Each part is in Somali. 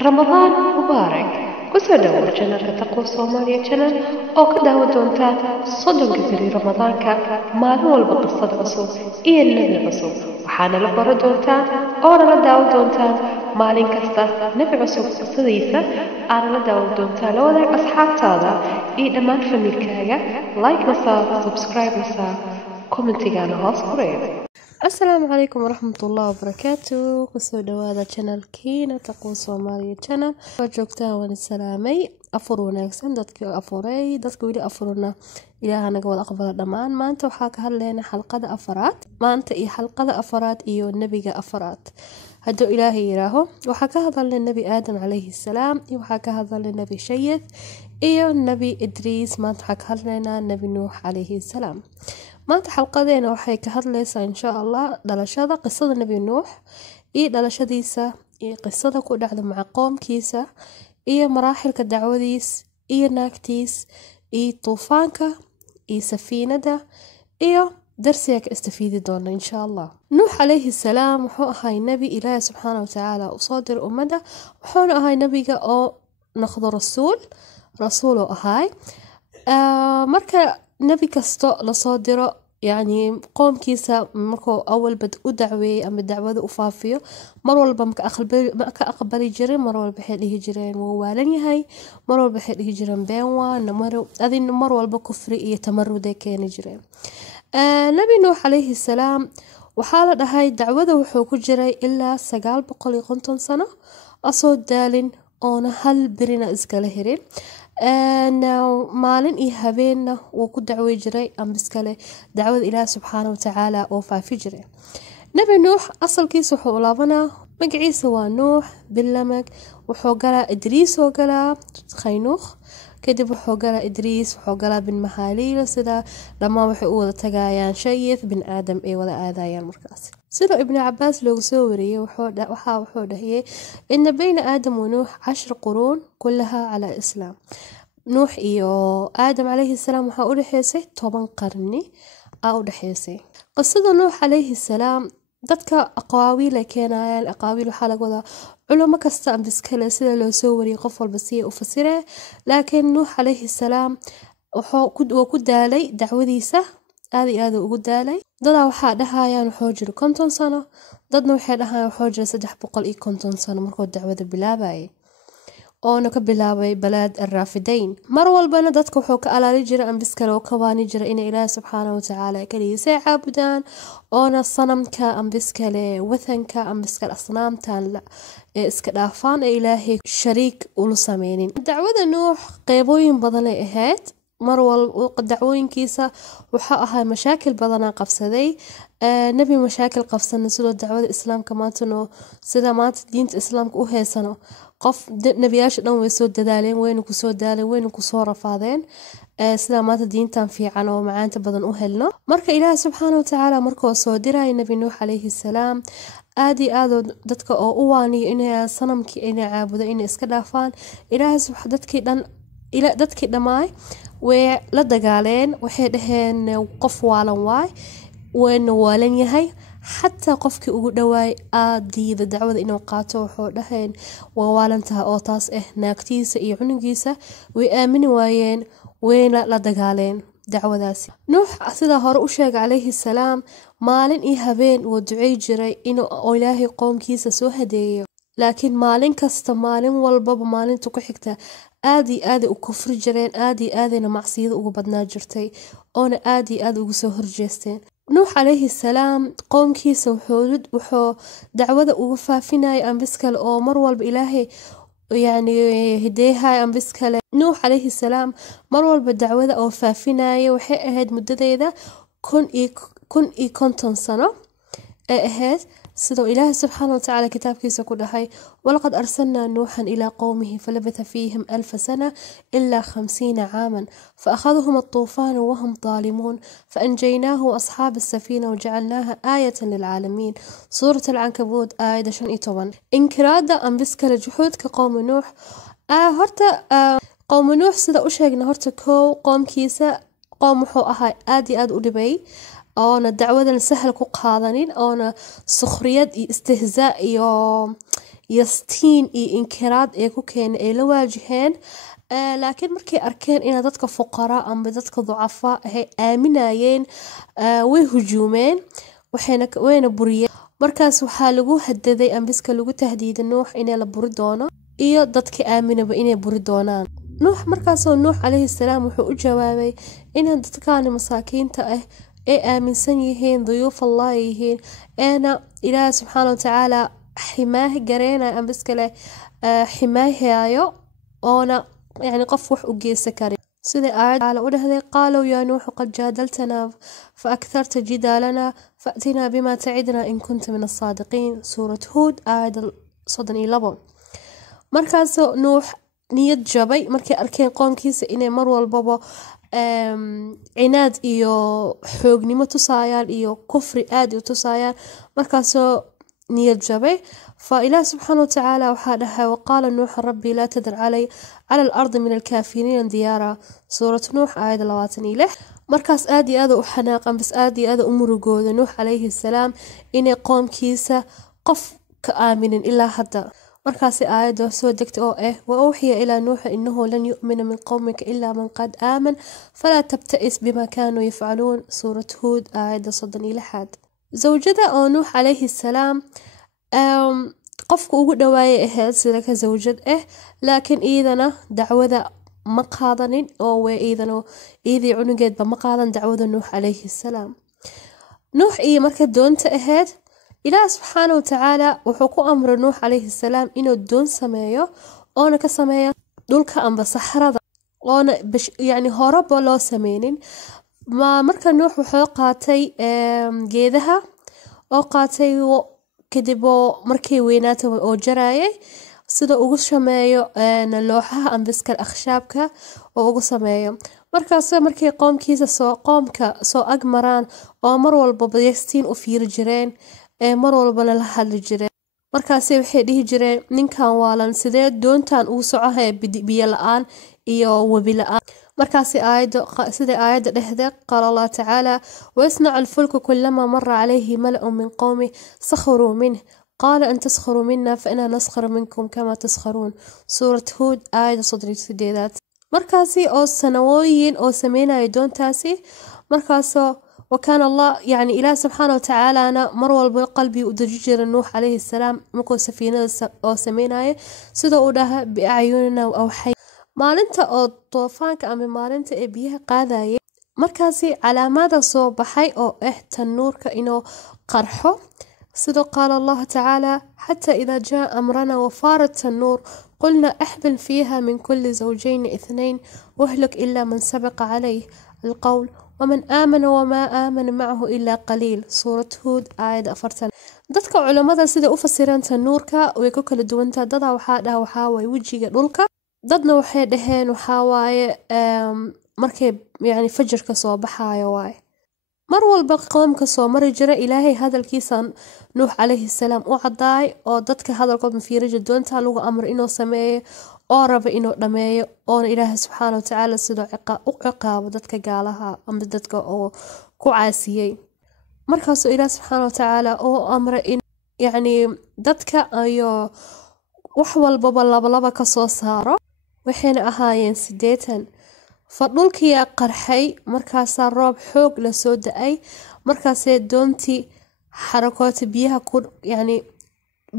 رمضان مبارك كسر channelka taqwo Soomaaliya channel oo ka daawan doonta soddonka beri Ramadaanka maalin walba qisad cusub iyo nabi cusub waxaana la baran doontaa oo la daawan doontaa maalin kasta nabi cusub qisadiisa aana la daawan doontaa la wadaag asxaabtaada iyo dhammaan familkaaga like nasa subscribe nasa commentigana hoos ku reeb السلام عليكم ورحمة الله وبركاته كسو دوادا channel كينا تقوى صوماليا channel وجوكتا ونسلامي أفرونا يكسن دادك أفوري دادك ويلي أفرونا إلها نقوى أقبل دمان ما أنت وحاك هلين حلقة أفرات ما أنت إي حلقة أفرات إيو النبي أفرات هدو إلهي يراهو وحاك هذا للنبي آدم عليه السلام وحاك هذا للنبي شيث إيو النبي إدريس ما أنت حاك هلينا النبي نوح عليه السلام maanta xalqadeena waxay ka hadlaysaa insha Allah dhalashada qisada nabi nuux iyo dhalashadiisa iyo qisada ku dhacda maca qoomkiisa iyo maraaxilka dacwadiis iyo naagtiis iyo tuufaanka iyo safiinada iyo darsiga ka istafiidi doona insha Allah nuux alayhi salaam wuxuu ahaa nabi ilaahay subhanahu wa ta'ala u soo dir ummada wuxuu ahaa nabiga oo noqdo rasuul oo ahaa marka نبي كستو لصادرة يعني قوم كيسا مركو أول بدء دعوي أما الدعوة أفافيو مروا البمك أقبل جرين مروا البحيل هجرين ووالني هاي مروا البحيل هجرين بينوا نمروا أذن مروا البكفري يتمروا كان جرين نبي نوح عليه السلام وحالة هاي الدعوة وحوكو جري إلا سقال بقولي قنطن سنة أصود دالين أنا هل برينا إزكالهيرين maalin iyo habeenna wuu ku dacway jiray ambiskale dacwada Ilaahay subhanahu wa ta'ala oo faafi jiray nabi nuux asalkiisa wuxuu laabanaa magaciisa waa nuux bilamak wuxuu galaa idriis oo galaa khaynuux kadib wuxuu galaa idriis wuxuu galaa bin mahaliil sida dhamaan waxay u wada tagayaan shayith bin aadam ay wada aadayaan markaas sida ibn Abbas loogu soo wariyay wuxuu dhahayay in bayna aadam wa nuux 10 quruun kullaha ala islam nuux iyo aadam alayhi salaam waxa u dhaxaysay 10 qarni u dhaxaysay qisada nuux alayhi salaam dadka aqaawiil keenayaan aqaawiil waxa laga wadaa culimo kasta ambiskale sida loo soo wariyay qof walba si uu fasiray laakiin nuux alayhi salaam wuxuu ku daalay dacwadiisa aad ugu daalay dad waxa dhahayaan wuxuu jiro 50 sano dadna waxay dhahayaan wuxuu jiro 350 sano markuu dacwada bilaabay oo ka bilaabay balad ar-raafidayn mar walbana dadku wuxuu ka alaali jiray ambiskale oo ka waani jiray in Ilaahay subhanahu wa ta'ala kaliisa caabudaan oo sanamka ambiskale wathanka ambiskale asnaamtan la iska dhaafaan Ilaahay shariik ulu sameeynin dacwada nuux qeybooyin badan ay ahayd mar walba dacwooyinkiisa waxa ahaa mashaakil badan qabsaday nabi mashaakil qabsan sida dacwada islaamka maantano sida maanta diinta islaamka u heesano qof nabiyaasha dhan way soo dadaaleen wayna ku soo daaleen wayna ku soo rafaadeen sida maanta diintan fiican oo macaanta badan u helno marka Ilaahay subhanahu wa ta'ala markuu soo diray nabi nuux alayhi salaam aadi dadka oo u waaniyo inay sanamkii inay caabudo inay iska dhaafaan Ilaahay dadkii dhamaay way la dagaaleen waxay dhaheen qof waalan wayna waalan yahay حتى قفكي ugu dhawaay diida dacwada inuu qaato wuxuu dhaheen waa waalantaha oo taas naagtiisa iyo cunugiisa way aamini waayeen wayna la dagaaleen dacwadaasi nuux sida hore u sheegay alayhi salaam maalin iyo habeen uu ducay jiray inuu Ilaahay qoomkiisa soo hadeeyo laakiin maalin kasta maalin walba maalinta ku xigta aad u kufri jireen aadina macsiyada ugu badnaa jirtay oo aad ugu soo horjeesteen nuux alayhi salaam qoomkiisa wuxuu dacwada ugu faafinay ambiskale oo mar walba Ilaahay yani hideehay ambiskale nuux alayhi salaam mar walba dacwada oo faafinay waxay ahayd mudadeeda 10 sano ahayd سيدو إله سبحانه وتعالى كتاب كيسا كدهاي ولقد أرسلنا نوحا إلى قومه فلبث فيهم 1000 سنة إلا 50 عاما فأخذهم الطوفان وهم ظالمون فأنجيناه وأصحاب السفينة وجعلناها آية للعالمين سورة العنكبوت آية 5 إنكرادا أنبسكال جحود كقوم نوح قوم نوح سيدا أشهقنا هرتا كو قوم كيسا قوم حو أهاي آد أولبي أنا دعوة سهل كقاضنين أنا سخريات استهزاء yastiin iyo inkiraad ee ku keenay ay la waajaheen. laakiin markay arkeen in dadka fuqara ama dadka ducafa ay aaminayeen way hujuumeen wayna buriyeen. markaas waxaa lagu hadaday ambiska lagu tahdiiday Nuux inay la buri doono iyo dadka aaminaba inay buri doonaan. Nuux markaasoo Nuux calayhi salaam wuxuu u jawaabay in dadkaan masaakiinta ah ay aaminsan yihiin duyuuf Allah yihiin eena Ilaahay subxaanahu wa ta'aala ximaahi gareena ambiska leh ximaahiyo oona يعني قف وح وجيس كريم سيدي آيات على ودهذي قالوا يا نوح قد جادلتنا فأكثرت جدالنا فأتنا بما تعدنا إن كنت من الصادقين. سورة هود آيات صدني لبون. مركز نوح نيد جبي مركي أركين قوم كيس إني مروا البابا عناد إيو حوق نمو تصاير إيو كفر آدي وتصاير مركز نيد جبي. فإله سبحانه وتعالى وحادها وقال نوح ربي لا تذر على الأرض من الكافرين ديارا. سورة نوح آية 20 له. مركز آدي آذا وحناقا بس آدي آذا أمر جود نوح عليه السلام إني قوم كيسة قف كآمن إلا حتى. مركز آية سودكت وأوحي إلى نوح إنه لن يؤمن من قومك إلا من قد آمن فلا تبتئس بما كانوا يفعلون. سورة هود آية صدني لحد. زوجته نوح عليه السلام qofku ugu dhawaayay ahayd sida ka zawjad laakiin iidana dacwada ma qaadanin oo way iidii cunugeedba ma qaadan dacwada Nuux calayhi salaam. Nuux iyo marka doonta ahayd Ilaah subxaanahu wa ta'aala wuxuu ku amray Nuux calayhi salaam inuu doon sameeyo oona ka sameeyo dhulka amba saxrada oona yani horaba loo sameynin. marka Nuux wuxuu qaatay geedaha oo qaatay kadib markii weynaata oo jaraayay sida ugu sameeyo looxaha ambiska akhshaabka oo ugu sameeyo. markaas markii qoomkiisa soo agmaraan oo mar walba bayastiin u fiiri jireen mar walba la hadli jireen. markaas waxay dhihi jireen ninkan waalan sidee doontan uu socohay biyo la'aan iyo wabi la'aan. مركز آية دهدق قال الله تعالى ويصنع الفلك كلما مر عليه ملأ من قومه سخروا منه قال أن تسخروا منا فإنا نسخر منكم كما تسخرون. سورة هود آية صدري سديدات. مركزي أو سنويين أو سمينا يدون تاسي مركز وكان الله يعني إله سبحانه وتعالى أنا مروى بقلبي ودجيجر نوح عليه السلام مكو سفينة أو سمينا سيدا أودها بأعيننا وأوحي maalinta oo toofaanka ama maalinta ee biyaha qaadayay markaasi calaamada soo baxay oo tanuurka inoo qarxo sida qaal Allah ta'ala hatta idha jaa amrana wa farat tanur qulna ahbil fiha min kulli zawjayn ithnayn wahluk illa man sabaqa alayhi alqawl ومن آمن وما آمن معه إلا قليل. سورة هود آية 4. dadka culimada sida u fasiraan tanuurka way ku kala duwantaa dada waxaa way wajiga dhulka dadna waxay dhaheen waxa waaye markay yani fajrka soo baxaayo waaye mar walba qoomka soo mari jira Ilaahay hadalkiisa Nuux calayhi salaam u caday oo dadka hadalkooda fiirija doonta lagu amr inuu sameeyo oo raba inuu dhameeyo oo Ilaahay subxaanahu wa ta'aala sidoo ciqaabo dadka gaalaha ama dadka oo ku caasiyay. markaas Ilaahay subxaanahu wa ta'aala oo amray in yani dadka ayo wax walba laba ka soo saaro waxayna ahaayeen 80. fadhulkii qarxay markaas roob xoog la soo da'ay markaas doontii xarakoota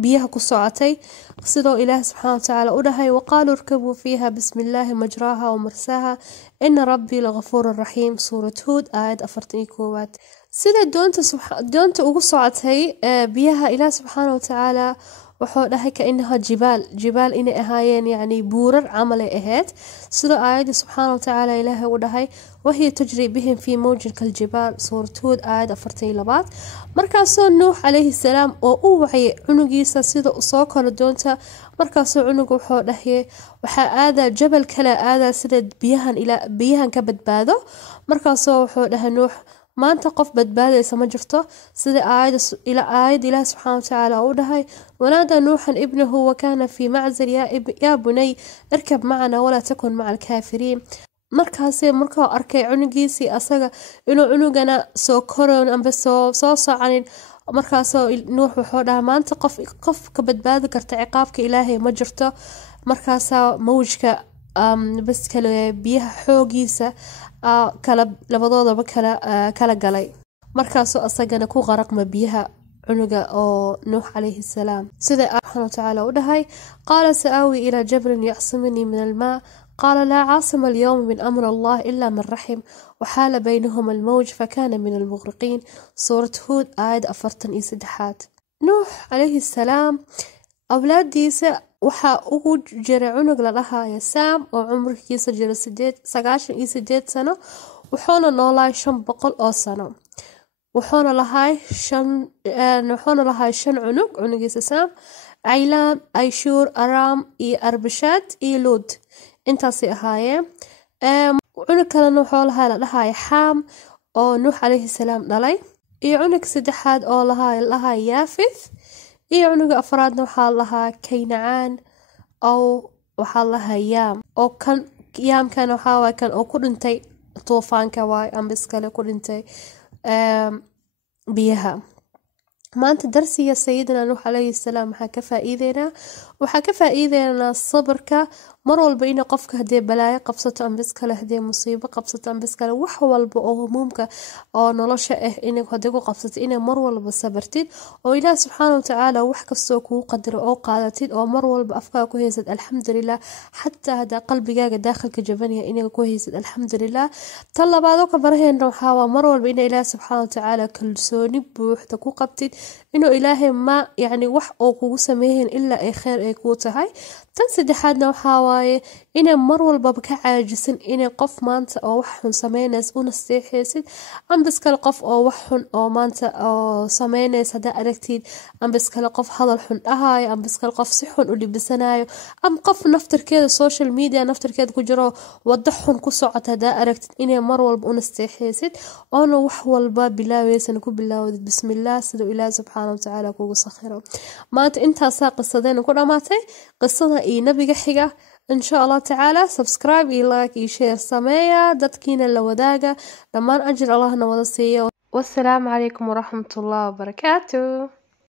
biyaha ku socotay sidoo Ilaah subxaanahu wa ta'aala u dhahay waqaalu irkabu fiha bismillahi majraha wa mursaha inna rabbi laghafurur rahiim. suurat hud aayad 41. sida doonta ugu socotay biyaha Ilaah subxaanahu wa ta'aala wuxuu dhahay كأنها جبال inay ahaayeen yani buurar camal ay ahayd sida aayada subxaanahu wa ta'aala Ilaahay u dhahay وهي تجري بهم في موج كالجبال. سورة هود آية 42. markaasoo Nuux calayhi salaam oo u wacay cunugiisa sida u soo kala doonta markaasoo cunugu wuxuu dhahay waxaa aadaa jabal kale aadaa sida biyahan ka badbaado. markaasoo wuxuu dhahay Nuux maanta qof badbaadaysa ma jirto sida aayad Ilaah subxaanahu wa ta'aala u dhahay ونادى نوحا ابنه وكان في معزل يا بني اركب معنا ولا تكن مع الكافرين. markaa arkay cunugiisii asaga inuu cunugana soo koron amba soo soconin markaasoo nuux wuxuu dhahay maanta qof ka badbaadi karta ciqaabka ilaahay ma jirto markaasaa mawjka bas kale biyaha xoogiisa kala labadoodaba kala galay markaasoo asagana ku qaraqma biyaha cunuga oo nuux calayhi salaam sida subxaanahu wa tacaala u dhahay qaala sa'aawi ilaa jabalin yacsimanii min almaa قال لا عاصم اليوم من أمر الله إلا من رحم وحال بينهما الموج فكان من المغرقين سورة هود آية 41 نوح عليه السلام أولاديسا waxaa ugu jiray cunug la dhahayo Sam oo cumrigiisa jira 98 sano wuxuuna noolaa 500 oo sano wuxuuna lahaa 5 cunugiisa Sam Aylam Ayshur Aram iyo Arbashad iyo Lud intaasay ahaayeen cunug kalena wuxuu lahaa la dhahayo Ham oo Nuux calayhi salaam dhalay iyo cunug saddexaad oo lahaa Yaafith iyo cunuga afraadna waxaa lahaa Kaynaan oo waxaa lahaa Yaam oo kan Yaamkana waxaa waay kan oo ku dhintay toofaanka waay amba iskale ku dhintay biyaha maanta darsiga sayidina Nuux calayhi salaam waxaa ka faa'iideynaa sabarka mar walba in qofka hadee balaayo qabsato amba iskale hadee musiibo qabsato amba iskale wax walba oo humuumka oo nolosha in hadee ku qabsato in mar walba sabartid oo Ilaahay subxaanahu wa ta'aala wax kasto kugu qadaro oo qaadatid oo mar walba afkaaga ku heysad alxamdulillah hatta hada qalbigaaga daaqilka jabanaya in ku heysad alxamdulillah talabaad oo ka baraheen waxaa mar walba in Ilaahay subxaanahu wa ta'aala kalsooni buuxda ku qabtid inuu Ilaahay ma yani wax oo kugu sameeyeen illa ay khayr ay ku tahay tan saddexaadna waxaa waaye inay mar walba ka caajisin inay qof maanta oo wax xun sameeynays una seexaysid amba iskale qof oo wax xun oo maanta oo sameeynays hada aragtid amba iskale qof hadal xun dhahayo amba iskale qof si xun u dhibisanayo amba qof naftarkeeda social media naftarkeeda ku jiro wada xun ku socota hada aragtid inay mar walba una seexaysid oo wax walba bilaawaysan ku bilaawdid bismillah sida Ilaahay subxaanahu wa ta'aala kugu sakhiro maanta intaas qisadeen ku dhamaatay qisada iyo nabiga xiga إن شاء الله تعالى سبسكرايب لايك شير سمايا دتكينا لوداقة لما أجر الله نوضسيه والسلام عليكم ورحمة الله وبركاته.